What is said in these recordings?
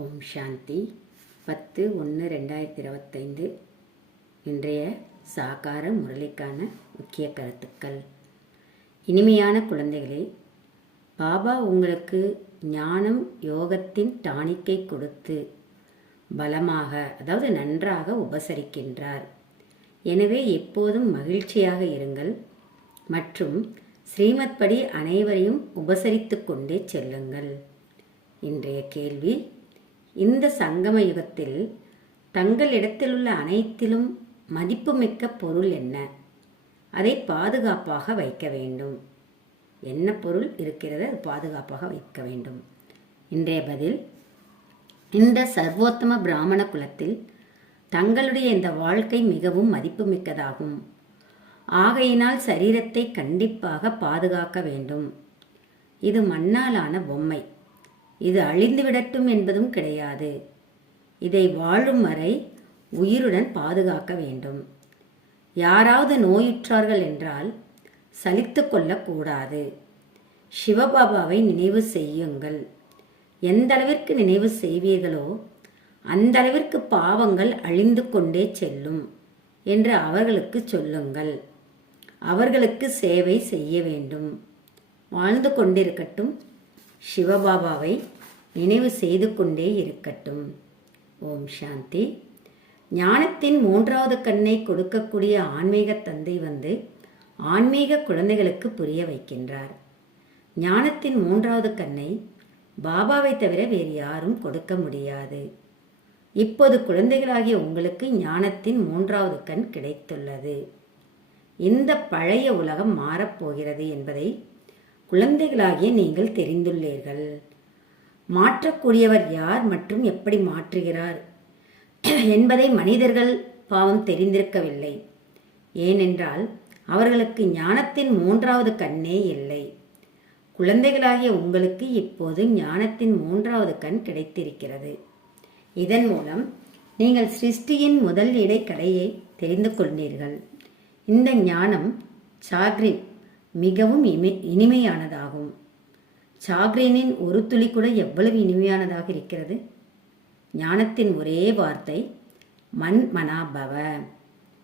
ஓம் சாந்தி 10/1/2025 இன்றைய சாகார முரளிக்கான முக்கிய கருத்துக்கள். இனிமையான குழந்தைகளே, பாபா உங்களுக்கு ஞானம் யோகத்தின் டானிக்கை கொடுத்து பலமாக, அதாவது நன்றாக உபசரிக்கின்றார். எனவே எப்போதும் மகிழ்ச்சியாக இருங்கள் மற்றும் ஸ்ரீமத் படி அனைவரையும் உபசரித்து கொண்டே செல்லுங்கள். இன்றைய கேள்வி: இந்த சங்கம யுகத்தில் தங்களிடத்தில் உள்ள அனைத்திலும் மதிப்புமிக்க பொருள் என்ன? அதை பாதுகாப்பாக வைக்க வேண்டும். என்ன பொருள் இருக்கிறது அது பாதுகாப்பாக வைக்க வேண்டும்? இன்றைய பதில்: இந்த சர்வோத்தம பிராமண குலத்தில் தங்களுடைய இந்த வாழ்க்கை மிகவும் மதிப்புமிக்கதாகும். ஆகையினால் சரீரத்தை கண்டிப்பாக பாதுகாக்க வேண்டும். இது மண்ணாலான பொம்மை. இது அழிந்துவிடட்டும் என்பதும் கிடையாது. இதை வாழும் வரை உயிருடன் பாதுகாக்க வேண்டும். யாராவது நோயுற்றார்கள் என்றால் சலித்து கொள்ளக்கூடாது. சிவபாபாவை நினைவு செய்யுங்கள். எந்த அளவிற்கு நினைவு செய்வீர்களோ அந்த அளவிற்கு பாவங்கள் அழிந்து கொண்டே செல்லும் என்று அவர்களுக்கு சொல்லுங்கள். அவர்களுக்கு சேவை செய்ய வேண்டும். வாழ்ந்து கொண்டிருக்கட்டும். சிவபாபாவை நினைவு செய்து கொண்டே இருக்கட்டும். ஓம் சாந்தி. ஞானத்தின் 3வது கண்ணை கொடுக்கக்கூடிய ஆன்மீக தந்தை வந்து ஆன்மீக குழந்தைகளுக்கு புரிய வைக்கின்றார். ஞானத்தின் 3வது கண்ணை பாபாவை தவிர வேறு யாரும் கொடுக்க முடியாது. இப்போது குழந்தைகளாகிய உங்களுக்கு ஞானத்தின் 3வது கண் கிடைத்துள்ளது. இந்த பழைய உலகம் மாறப்போகிறது என்பதை குழந்தைகளாகிய நீங்கள் தெரிந்துள்ளீர்கள். மாற்றக்கூடியவர் யார் மற்றும் எப்படி மாற்றுகிறார் என்பதை மனிதர்கள் பாவம் தெரிந்திருக்கவில்லை. ஏனென்றால் அவர்களுக்கு ஞானத்தின் 3வது கண்ணே இல்லை. குழந்தைகளாகிய உங்களுக்கு இப்போது ஞானத்தின் 3வது கண் கிடைத்திருக்கிறது. இதன் மூலம் நீங்கள் சிருஷ்டியின் முதல் இடைக்கடையை தெரிந்து கொண்டீர்கள். இந்த ஞானம் சாக்ரின் மிகவும் இனிமையானதாகும். சாக்ரீனின் ஒரு துளி கூட எவ்வளவு இனிமையானதாக இருக்கிறது. ஞானத்தின் ஒரே வார்த்தை மன் மனாபவ.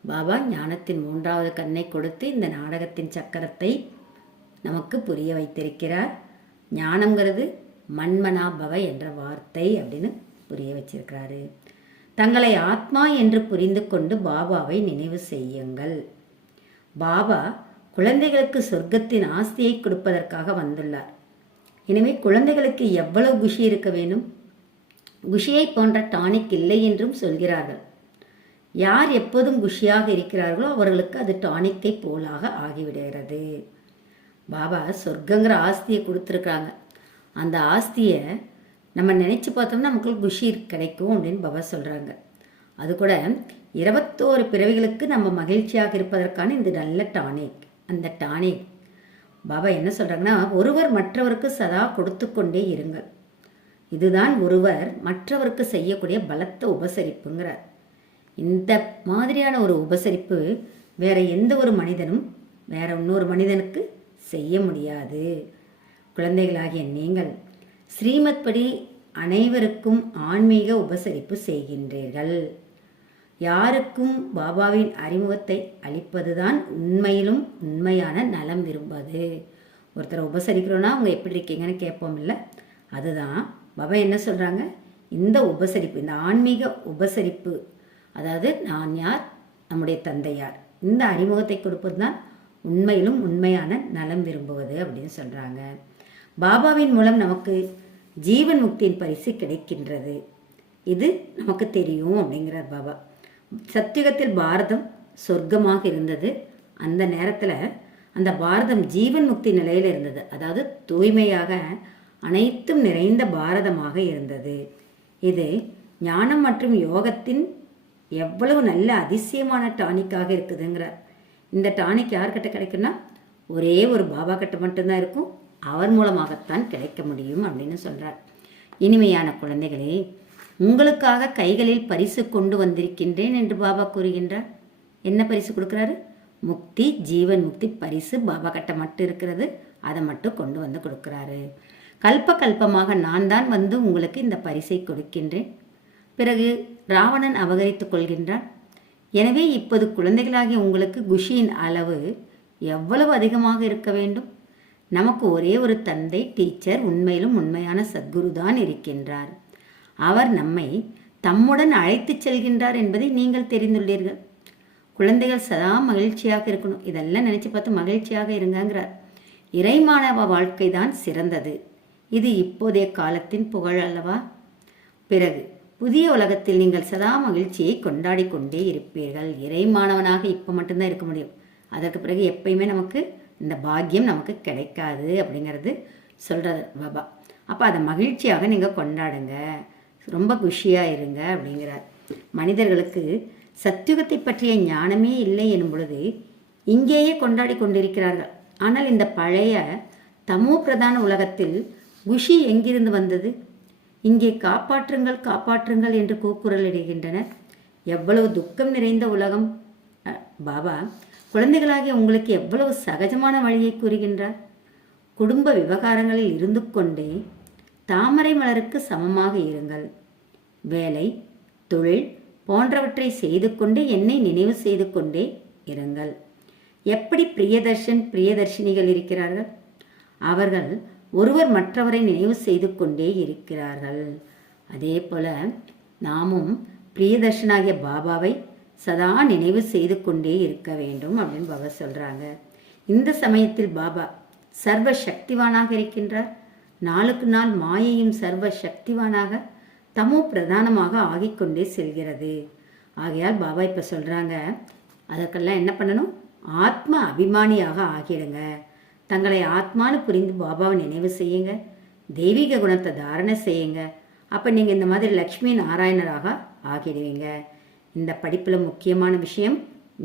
பாபா ஞானத்தின் 3வது கண்ணை கொடுத்து இந்த நாடகத்தின் சக்கரத்தை நமக்கு புரிய வைத்திருக்கிறார். ஞானம்ங்கிறது மன்மனாபவ என்ற வார்த்தை அப்படின்னு புரிய வச்சிருக்கிறாரு. தங்களை ஆத்மா என்று புரிந்து கொண்டு பாபாவை நினைவு செய்யுங்கள். பாபா குழந்தைகளுக்கு சொர்க்கத்தின் ஆஸ்தியை கொடுப்பதற்காக வந்துள்ளார். எனவே குழந்தைகளுக்கு எவ்வளவு குஷி இருக்க வேண்டும்? குஷியை போன்ற டானிக் இல்லை என்றும் சொல்கிறார்கள். யார் எப்போதும் குஷியாக இருக்கிறார்களோ அவர்களுக்கு அது டானிக்கை போலாக ஆகிவிடுகிறது. பாபா சொர்க்கங்கிற ஆஸ்தியை கொடுத்துருக்காங்க. அந்த ஆஸ்தியை நம்ம நினச்சி பார்த்தோம்னா நமக்கு குஷி கிடைக்கும் அப்படின்னு பாபா சொல்கிறாங்க. அது கூட 21 பிறவிகளுக்கு நம்ம மகிழ்ச்சியாக இருப்பதற்கான இந்த நல்ல டானிக். அந்த டானிக் பாபா என்ன சொல்கிறாங்கன்னா, ஒருவர் மற்றவருக்கு சதா கொடுத்து கொண்டே இருங்கள். இதுதான் ஒருவர் மற்றவருக்கு செய்யக்கூடிய பலத்த உபசரிப்புங்கிறார். இந்த மாதிரியான ஒரு உபசரிப்பு வேற எந்த ஒரு மனிதனும் வேற இன்னொரு மனிதனுக்கு செய்ய முடியாது. குழந்தைகளாகிய நீங்கள் ஸ்ரீமத் படி அனைவருக்கும் ஆன்மீக உபசரிப்பு செய்கின்றீர்கள். யாருக்கும் பாபாவின் அறிமுகத்தை அளிப்பதுதான் உண்மையிலும் உண்மையான நலம் விரும்புவது. ஒருத்தரை உபசரிக்கிறோன்னா அவங்க எப்படி இருக்கீங்கன்னு கேட்போம் இல்லை? அதுதான் பாபா என்ன சொல்கிறாங்க. இந்த உபசரிப்பு, இந்த ஆன்மீக உபசரிப்பு, அதாவது நான் யார், நம்முடைய தந்தையார், இந்த அறிமுகத்தை கொடுப்பது தான் உண்மையிலும் உண்மையான நலம் விரும்புவது அப்படின்னு சொல்கிறாங்க. பாபாவின் மூலம் நமக்கு ஜீவன் முக்தியின் பரிசு கிடைக்கின்றது. இது நமக்கு தெரியும் அப்படிங்கிறார் பாபா. சத்தியுகத்தில் பாரதம் சொர்க்கமாக இருந்தது. அந்த நேரத்தில் அந்த பாரதம் ஜீவன் முக்தி நிலையில் இருந்தது. அதாவது தூய்மையாக அனைத்தும் நிறைந்த பாரதமாக இருந்தது. இது ஞானம் மற்றும் யோகத்தின் எவ்வளவு நல்ல அதிசயமான டானிக்காக இருக்குதுங்கிறார். இந்த டானிக் யார்கிட்ட கிடைக்குன்னா ஒரே ஒரு பாபா கிட்ட மட்டும்தான் இருக்கும். அவர் மூலமாகத்தான் கிடைக்க முடியும் அப்படின்னு சொல்கிறார். இனிமையான குழந்தைகளே, உங்களுக்காக கைகளில் பரிசு கொண்டு வந்திருக்கின்றேன் என்று பாபா கூறுகின்றார். என்ன பரிசு கொடுக்குறாரு? முக்தி, ஜீவன் முக்தி பரிசு பாபா கிட்ட மட்டும் இருக்கிறது. அதை மட்டும் கொண்டு வந்து கொடுக்குறாரு. கல்ப கல்பமாக நான் தான் வந்து உங்களுக்கு இந்த பரிசை கொடுக்கின்றேன். பிறகு ராவணன் அபகரித்துக் கொள்கின்றான். எனவே இப்போது குழந்தைகளாகிய உங்களுக்கு குஷியின் அளவு எவ்வளவு அதிகமாக இருக்க வேண்டும்? நமக்கு ஒரே ஒரு தந்தை, டீச்சர், உண்மையிலும் உண்மையான சத்குரு தான் இருக்கின்றார். அவர் நம்மை தம்முடன் அழைத்துச் செல்கின்றார் என்பதை நீங்கள் தெரிந்துள்ளீர்கள். குழந்தைகள் சதா மகிழ்ச்சியாக இருக்கணும். இதெல்லாம் நினைச்சு பார்த்து மகிழ்ச்சியாக இருங்கிறார். இறைமானவ வாழ்க்கை தான் சிறந்தது. இது இப்போதைய காலத்தின் புகழ் அல்லவா? பிறகு புதிய உலகத்தில் நீங்கள் சதா மகிழ்ச்சியை கொண்டாடி கொண்டே இருப்பீர்கள். இறைமானவனாக இப்போ மட்டும்தான் இருக்க முடியும். அதற்கு பிறகு எப்பயுமே நமக்கு இந்த பாக்கியம் நமக்கு கிடைக்காது அப்படிங்கிறது சொல்கிறார் பாபா. அப்போ அதை மகிழ்ச்சியாக நீங்கள் கொண்டாடுங்க, ரொம்ப குஷியாக இருங்க அப்படிங்கிறார். மனிதர்களுக்கு சத்தியுகத்தை பற்றிய ஞானமே இல்லை எனும் பொழுது இங்கேயே கொண்டாடி கொண்டிருக்கிறார்கள். ஆனால் இந்த பழைய தமோ பிரதான உலகத்தில் குஷி எங்கிருந்து வந்தது? இங்கே காப்பாற்றுங்கள் காப்பாற்றுங்கள் என்று கூக்குரலிடுகின்றனர். எவ்வளவு துக்கம் நிறைந்த உலகம்! பாபா குழந்தைகளாகிய உங்களுக்கு எவ்வளவு சகஜமான வழியை கூறுகின்றார். குடும்ப விவகாரங்களில் இருந்து கொண்டே தாமரை மலருக்கு சமமாக இருங்கள். வேலை, தொழில் போன்றவற்றை செய்து கொண்டே என்னை நினைவு செய்து கொண்டே இருங்கள். எப்படி பிரியதர்ஷினிகள் இருக்கிறார்கள்? அவர்கள் ஒருவர் மற்றவரை நினைவு செய்து கொண்டே இருக்கிறார்கள். அதே போல நாமும் பிரியதர்ஷனாகிய பாபாவை சதா நினைவு செய்து கொண்டே இருக்க வேண்டும் அப்படின்னு பாபா சொல்கிறாங்க. இந்த சமயத்தில் பாபா சர்வ சக்திவானாக இருக்கின்றார். நாளுக்கு நாள் மாயையும் சர்வ சக்திவானாக தமோ பிரதானமாக ஆகிக்கொண்டே செல்கிறது. ஆகையால் பாபா இப்போ சொல்கிறாங்க, அதற்கெல்லாம் என்ன பண்ணணும்? ஆத்ம அபிமானியாக ஆகிடுங்க. தங்களை ஆத்மானு புரிந்து பாபாவை நினைவு செய்யுங்க. தெய்வீக குணத்தை தாரணை செய்யுங்க. அப்போ நீங்கள் இந்த மாதிரி லக்ஷ்மி நாராயணராக ஆகிடுவீங்க. இந்த படிப்பில் முக்கியமான விஷயம்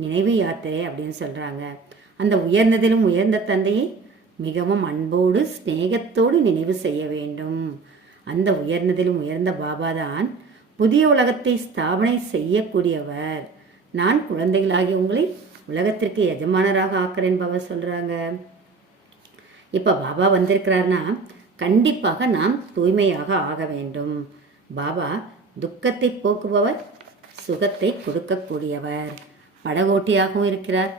நினைவு யாத்திரை அப்படின்னு சொல்கிறாங்க. அந்த உயர்ந்ததிலும் உயர்ந்த தந்தையை மிகவும் அன்போடு ஸ்நேகத்தோடு நினைவு செய்ய வேண்டும். அந்த உயர்ந்ததிலும் உயர்ந்த பாபா தான் புதிய உலகத்தை ஸ்தாபனை செய்யக்கூடியவர். நான் குழந்தைகளாகி உங்களை உலகத்திற்கு எஜமானராக ஆக்கிறேன் பாபா சொல்கிறாங்க. இப்போ பாபா வந்திருக்கிறார்னா கண்டிப்பாக நாம் தூய்மையாக ஆக வேண்டும். பாபா துக்கத்தை போக்குபவர், சுகத்தை கொடுக்கக்கூடியவர், படகோட்டியாகவும் இருக்கிறார்.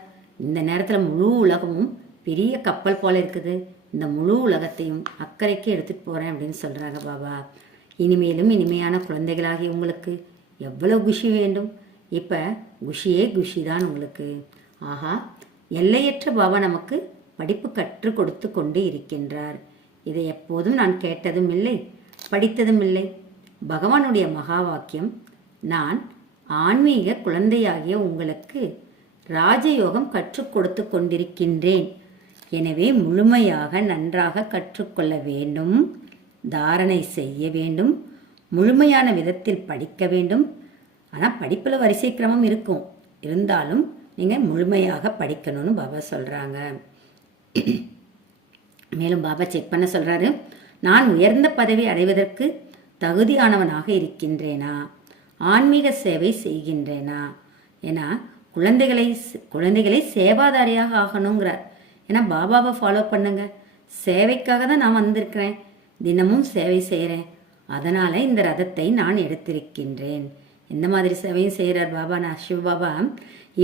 இந்த நேரத்தில் முழு உலகமும் பெரிய கப்பல் போல இருக்குது. இந்த முழு உலகத்தையும் அக்கறைக்கு எடுத்துகிட்டு போகிறேன் அப்படின்னு சொல்கிறாங்க பாபா. இனிமேலும் இனிமையான குழந்தைகளாகி உங்களுக்கு எவ்வளோ குஷி வேண்டும்? இப்போ குஷியே குஷி தான் உங்களுக்கு. ஆஹா, எல்லையற்ற பாபா நமக்கு படிப்பு கற்றுக் கொடுத்து கொண்டு இருக்கின்றார். இதை எப்போதும் நான் கேட்டதும் இல்லை, படித்ததும் இல்லை. பகவானுடைய மகா வாக்கியம், நான் ஆன்மீக குழந்தையாகிய உங்களுக்கு ராஜயோகம் கற்றுக் கொடுத்து கொண்டிருக்கின்றேன். எனவே முழுமையாக நன்றாக கற்றுக்கொள்ள வேண்டும், தாரணை செய்ய வேண்டும், முழுமையான விதத்தில் படிக்க வேண்டும். ஆனால் படிப்பில் வரிசை கிரமம் இருக்கும், இருந்தாலும் நீங்கள் முழுமையாக படிக்கணும்னு பாபா சொல்கிறாங்க. மேலும் பாபா செக் பண்ண சொல்கிறாரு, நான் உயர்ந்த பதவி அடைவதற்கு தகுதியானவனாக இருக்கின்றேனா, ஆன்மீக சேவை செய்கின்றேனா. ஏன்னா குழந்தைகளை சேவாதாரியாக ஆகணுங்கிறார். ஏன்னா பாபாவை ஃபாலோ பண்ணுங்க, சேவைக்காக தான் நான் வந்திருக்கிறேன், தினமும் சேவை செய்கிறேன். அதனால் இந்த ரதத்தை நான் எடுத்திருக்கின்றேன். எந்த மாதிரி சேவையும் செய்கிறார் பாபா? நான் சிவபாபா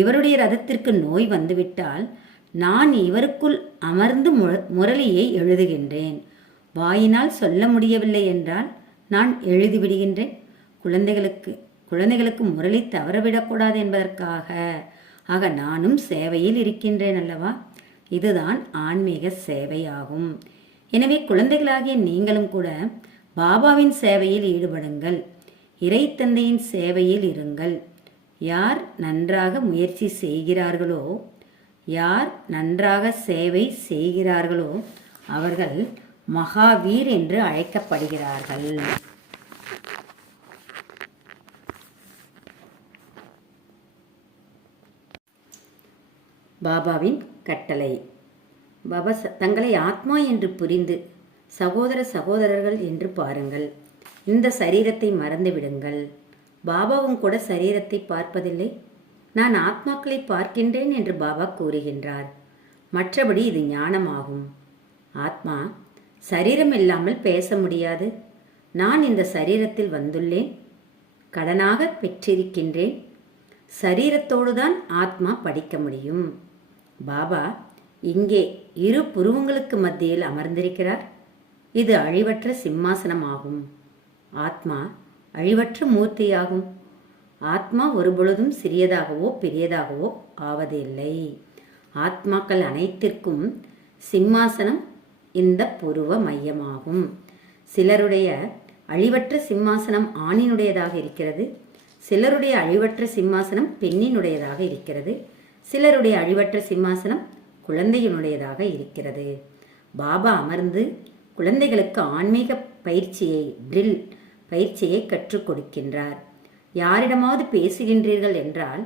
இவருடைய ரதத்திற்கு நோய் வந்துவிட்டால் நான் இவருக்குள் அமர்ந்து முரளியை எழுதுகின்றேன். வாயினால் சொல்ல முடியவில்லை என்றால் நான் எழுதிவிடுகின்றேன். குழந்தைகளுக்கு முரளி தவறவிடக்கூடாது என்பதற்காக. ஆக நானும் சேவையில் இருக்கின்றேன் அல்லவா? இதுதான் ஆன்மீக சேவையாகும். எனவே குழந்தைகளாகிய நீங்களும் கூட பாபாவின் சேவையில் ஈடுபடுங்கள், இறை தந்தையின் சேவையில் இருங்கள். யார் நன்றாக முயற்சி செய்கிறார்களோ, யார் நன்றாக சேவை செய்கிறார்களோ அவர்கள் மகாவீர் என்று அழைக்கப்படுகிறார்கள். பாபாவின் கட்டளை. பாபா தங்களை ஆத்மா என்று புரிந்து சகோதரர்கள் என்று பாருங்கள். இந்த சரீரத்தை மறந்து விடுங்கள். பாபாவும் கூட சரீரத்தை பார்ப்பதில்லை. நான் ஆத்மாக்களை பார்க்கின்றேன் என்று பாபா கூறுகின்றார். மற்றபடி இது ஞானமாகும். ஆத்மா சரீரம் இல்லாமல் பேச முடியாது. நான் இந்த சரீரத்தில் வந்துள்ளேன், கடனாக பெற்றிருக்கின்றேன். சரீரத்தோடு தான் ஆத்மா படிக்க முடியும். பாபா இங்கே இரு புருவங்களுக்கு மத்தியில் அமர்ந்திருக்கிறார். இது அழிவற்ற சிம்மாசனமாகும். ஆத்மா அழிவற்ற மூர்த்தியாகும். ஆத்மா ஒருபொழுதும் சிறியதாகவோ பெரியதாகவோ ஆவதில்லை. ஆத்மாக்கள் அனைத்திற்கும் சிம்மாசனம் இந்த புருவ மையமாகும். சிலருடைய அழிவற்ற சிம்மாசனம் ஆணினுடையதாக இருக்கிறது, சிலருடைய அழிவற்ற சிம்மாசனம் பெண்ணினுடையதாக இருக்கிறது, சிலருடைய அழிவற்ற சிம்மாசனம் குழந்தையினுடையதாக இருக்கிறது. பாபா அமர்ந்து குழந்தைகளுக்கு ஆன்மீக பயிற்சியை, ட்ரில் பயிற்சியை கற்றுக் கொடுக்கின்றார். யாரிடமாவது பேசுகின்றீர்கள் என்றால்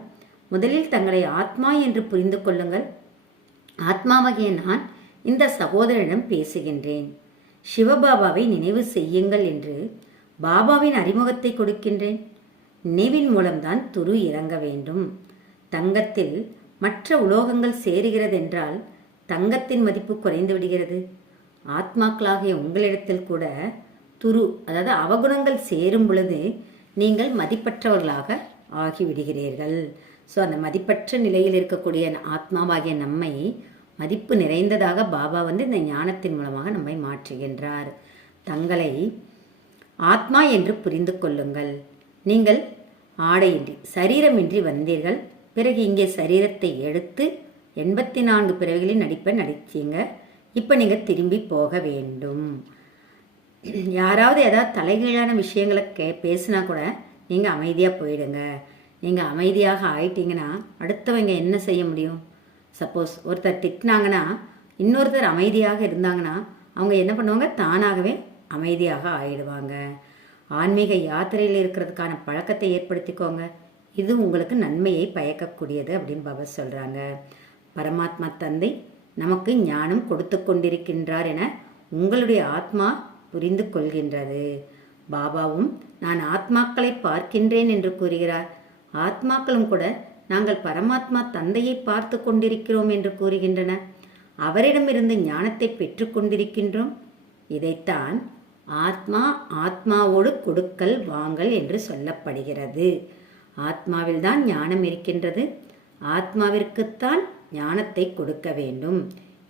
முதலில் தங்களை ஆத்மா என்று புரிந்து கொள்ளுங்கள். ஆத்மாவாகிய நான் இந்த சகோதரனிடம் பேசுகின்றேன். சிவபாபாவை நினைவு செய்யுங்கள் என்று பாபாவின் அறிமுகத்தை கொடுக்கின்றேன். நினைவின் மூலம்தான் துரு இறங்க வேண்டும். தங்கத்தில் மற்ற உலோகங்கள் சேருகிறது என்றால் தங்கத்தின் மதிப்பு குறைந்து விடுகிறது. ஆத்மாக்களாகிய உங்களிடத்தில் கூட துரு, அதாவது அவகுணங்கள் சேரும் பொழுது நீங்கள் மதிப்பற்றவர்களாக ஆகிவிடுகிறீர்கள். ஸோ அந்த மதிப்பற்ற நிலையில் இருக்கக்கூடிய ஆத்மாவாகிய நம்மை மதிப்பு நிறைந்ததாக பாபா இந்த ஞானத்தின் மூலமாக நம்மை மாற்றுகின்றார். தங்களை ஆத்மா என்று புரிந்து கொள்ளுங்கள். நீங்கள் ஆடையின்றி சரீரமின்றி வந்தீர்கள். பிறகு இங்கே சரீரத்தை எடுத்து 84 பிறவிகளின் நடிப்பை நடிச்சீங்க. இப்போ நீங்கள் திரும்பி போக வேண்டும். யாராவது ஏதாவது தலைகீழான விஷயங்களை பேசினா கூட நீங்கள் அமைதியாக போயிடுங்க. நீங்கள் அமைதியாக ஆயிட்டீங்கன்னா அடுத்தவங்க என்ன செய்ய முடியும்? சப்போஸ் ஒருத்தர் திட்டினாங்கன்னா இன்னொருத்தர் அமைதியாக இருந்தாங்கன்னா அவங்க என்ன பண்ணுவாங்க? தானாகவே அமைதியாக ஆயிடுவாங்க. ஆன்மீக யாத்திரையில் இருக்கிறதுக்கான பழக்கத்தை ஏற்படுத்திக்கோங்க. இது உங்களுக்கு நன்மையை பயக்கக்கூடியது அப்படின்னு பாபா சொல்கிறாங்க. பரமாத்மா தந்தை நமக்கு ஞானம் கொடுத்து கொண்டிருக்கின்றார் என உங்களுடைய ஆத்மா புரிந்து கொள்கின்றது. பாபாவும் நான் ஆத்மாக்களை பார்க்கின்றேன் என்று கூறுகிறார். ஆத்மாக்களும் கூட நாங்கள் பரமாத்மா தந்தையை பார்த்து கொண்டிருக்கிறோம் என்று கூறுகின்றன. அவரிடமிருந்து ஞானத்தை பெற்று கொண்டிருக்கின்றோம். இதைத்தான் ஆத்மா ஆத்மாவோடு கொடுக்கல் வாங்கல் என்று சொல்லப்படுகிறது. ஆத்மாவில்தான் ஞானம் இருக்கின்றது. ஆத்மாவிற்குத்தான் ஞானத்தை கொடுக்க வேண்டும்.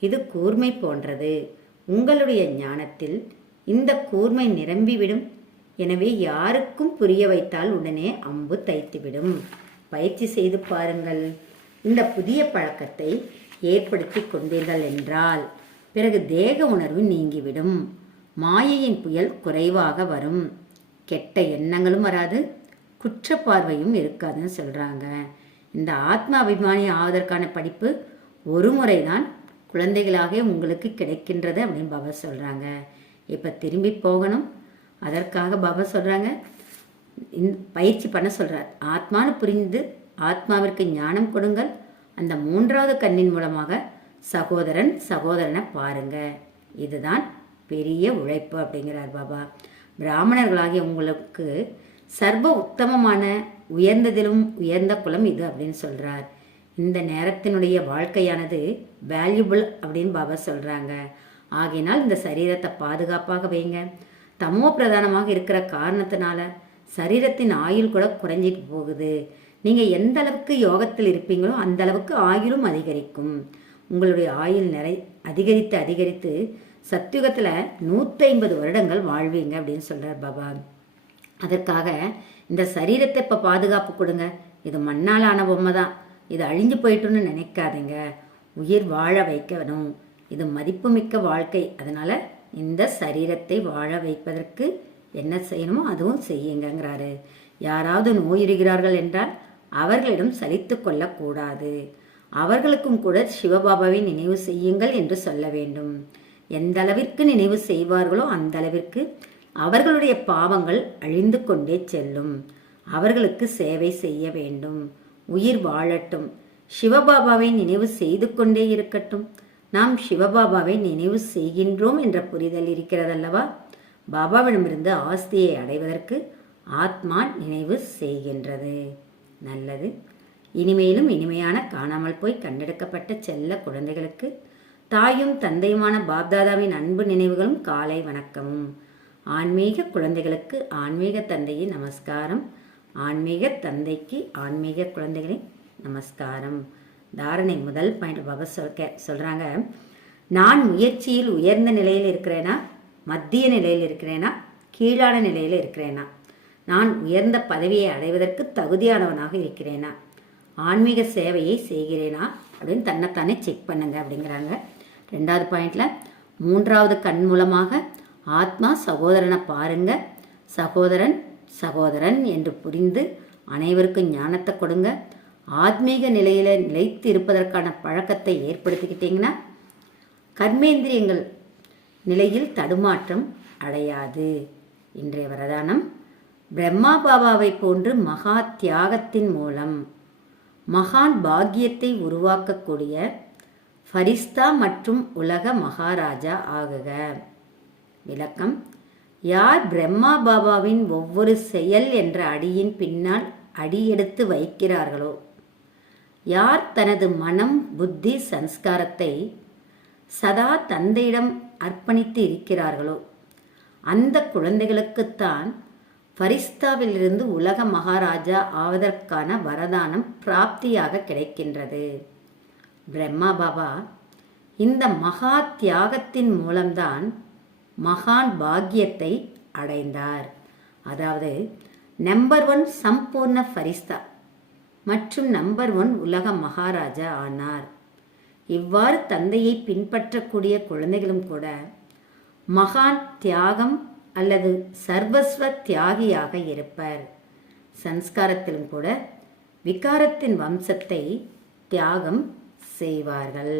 இது கூர்மை போன்றது. உங்களுடைய ஞானத்தில் இந்த கூர்மை நிரம்பிவிடும். எனவே யாருக்கும் புரிய வைத்தால் உடனே அம்பு தைத்துவிடும். பயிற்சி செய்து பாருங்கள். இந்த புதிய பழக்கத்தை ஏற்படுத்தி கொண்டீர்கள் என்றால் பிறகு தேக உணர்வு நீங்கிவிடும். மாயையின் புயல் குறைவாக வரும். கெட்ட எண்ணங்களும் வராது, குற்றப்பார்வையும் இருக்காதுன்னு சொல்கிறாங்க. இந்த ஆத்ம அபிமானி ஆவதற்கான படிப்பு ஒரு முறைதான் குழந்தைகளாக உங்களுக்கு கிடைக்கின்றது அப்படின்னு பாபா சொல்கிறாங்க. இப்போ திரும்பி போகணும். அதற்காக பாபா சொல்கிறாங்க, பயிற்சி பண்ண சொல்கிறார். ஆத்மானு புரிந்து ஆத்மாவிற்கு ஞானம் கொடுங்கள். அந்த 3வது கண்ணின் மூலமாக சகோதரனை பாருங்க. இதுதான் பெரிய உழைப்பு அப்படிங்கிறார் பாபா. பிராமணர்களாகிய உங்களுக்கு சர்வ உத்தமமான உயர்ந்ததிலும் உயர்ந்த குலம் இது அப்படின்னு சொல்கிறார். இந்த நேரத்தினுடைய வாழ்க்கையானது வேல்யூபிள் அப்படின்னு பாபா சொல்கிறாங்க. ஆகையினால் இந்த சரீரத்தை பாதுகாப்பாக வைங்க. தமோ பிரதானமாக இருக்கிற காரணத்தினால சரீரத்தின் ஆயுள் கூட குறைஞ்சிட்டு போகுது. நீங்கள் எந்த அளவுக்கு யோகத்தில் இருப்பீங்களோ அந்த அளவுக்கு ஆயுளும் அதிகரிக்கும். உங்களுடைய ஆயுள் அதிகரித்து அதிகரித்து சத்யுகத்தில் 150 வருடங்கள் வாழ்வீங்க அப்படின்னு சொல்கிறார் பாபா. அதற்காக இந்த சரீரத்தை இப்போ பாதுகாப்பு கொடுங்க. இது மண்ணால் ஆன பொம்மை தான், இது அழிஞ்சு போயிட்டுன்னு நினைக்காதீங்க. உயிர் வாழ வைக்கணும். இது மதிப்புமிக்க வாழ்க்கை. அதனால் இந்த சரீரத்தை வாழ வைப்பதற்கு என்ன செய்யணுமோ அதுவும் செய்யுங்கிறாரு. யாராவது நோயுறுகிறார்கள் என்றால் அவர்களிடம் சலித்து கொள்ளக்கூடாது. அவர்களுக்கும் கூட சிவபாபாவை நினைவு செய்யுங்கள் என்று சொல்ல வேண்டும். எந்த அளவிற்கு நினைவு செய்வார்களோ அந்த அளவிற்கு அவர்களுடைய பாவங்கள் அழிந்து கொண்டே செல்லும். அவர்களுக்கு சேவை செய்ய வேண்டும். உயிர் வாழட்டும். சிவபாபாவை நினைவு செய்து கொண்டே இருக்கட்டும். நாம் சிவபாபாவை நினைவு செய்கின்றோம் என்ற புரிதல் இருக்கிறதல்லவா? பாபாவிடமிருந்து ஆஸ்தியை அடைவதற்கு ஆத்மா நினைவு செய்கின்றது. நல்லது. இனிமேலும் இனிமையான காணாமல் போய் கண்டெடுக்கப்பட்ட செல்ல குழந்தைகளுக்கு தாயும் தந்தையுமான பாப்தாதாவின் அன்பு நினைவுகளும் காலை வணக்கமும். ஆன்மீக குழந்தைகளுக்கு ஆன்மீக தந்தையின் நமஸ்காரம். ஆன்மீக தந்தைக்கு ஆன்மீக குழந்தைகளின் நமஸ்காரம். தாரணை முதல் பாயிண்ட் பாபா சொல்கிறாங்க, நான் முயற்சியில் உயர்ந்த நிலையில் இருக்கிறேனா, மத்திய நிலையில் இருக்கிறேனா, கீழான நிலையில் இருக்கிறேனா, நான் உயர்ந்த பதவியை அடைவதற்கு தகுதியானவனாக இருக்கிறேனா, ஆன்மீக சேவையை செய்கிறேனா அப்படின்னு தன்னைத்தானே செக் பண்ணுங்க அப்படிங்கிறாங்க. 2வது பாயிண்டில் 3வது கண் மூலமாக ஆத்மா சகோதரனை பாருங்க, சகோதரன் சகோதரன் என்று புரிந்து அனைவருக்கும் ஞானத்தை கொடுங்க. ஆத்மீக நிலையில் நிலைத்து இருப்பதற்கான பழக்கத்தை ஏற்படுத்திக்கிட்டிங்கன்னா கர்மேந்திரியங்கள் நிலையில் தடுமாற்றம் அடையாது. இன்றைய வரதானம், பிரம்மா பாபாவை போன்று மகா தியாகத்தின் மூலம் மகான் பாக்கியத்தை உருவாக்கக்கூடிய ஃபரிஸ்தா மற்றும் உலக மகாராஜா ஆகுக. விளக்கம், யார் பிரம்மா பாபாவின் ஒவ்வொரு செயல் என்ற அடியின் பின்னால் அடியெடுத்து வைக்கிறார்களோ, யார் தனது மனம் புத்தி சன்ஸ்காரத்தை சதா தந்தையிடம் அர்ப்பணித்து இருக்கிறார்களோ அந்த குழந்தைகளுக்குத்தான் ஃபரிஸ்தாவிலிருந்து உலக மகாராஜா ஆவதற்கான வரதானம் பிராப்தியாக கிடைக்கின்றது. பிரம்மா பாபா இந்த மகா தியாகத்தின் மூலம்தான் மகான் பாக்கியத்தை அடைந்தார். அதாவது நம்பர் 1 சம்பூர்ண ஃபரிஸ்தா மற்றும் நம்பர் 1 உலக மகாராஜா ஆனார். இவ்வாறு தந்தையை பின்பற்றக்கூடிய குழந்தைகளும் கூட மகான் தியாகம் அல்லது சர்வஸ்வ தியாகியாக இருப்பர். சன்ஸ்காரத்திலும் கூட விகாரத்தின் வம்சத்தை தியாகம் செய்வார்கள்.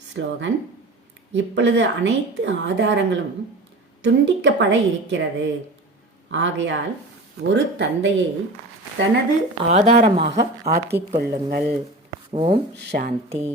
ஸ்லோகன், இப்பொழுது அனைத்து ஆதாரங்களும் துண்டிக்கப்பட இருக்கிறது. ஆகையால் ஒரு தந்தையை தனது ஆதாரமாக ஆக்கிக் கொள்ளுங்கள். ஓம் சாந்தி.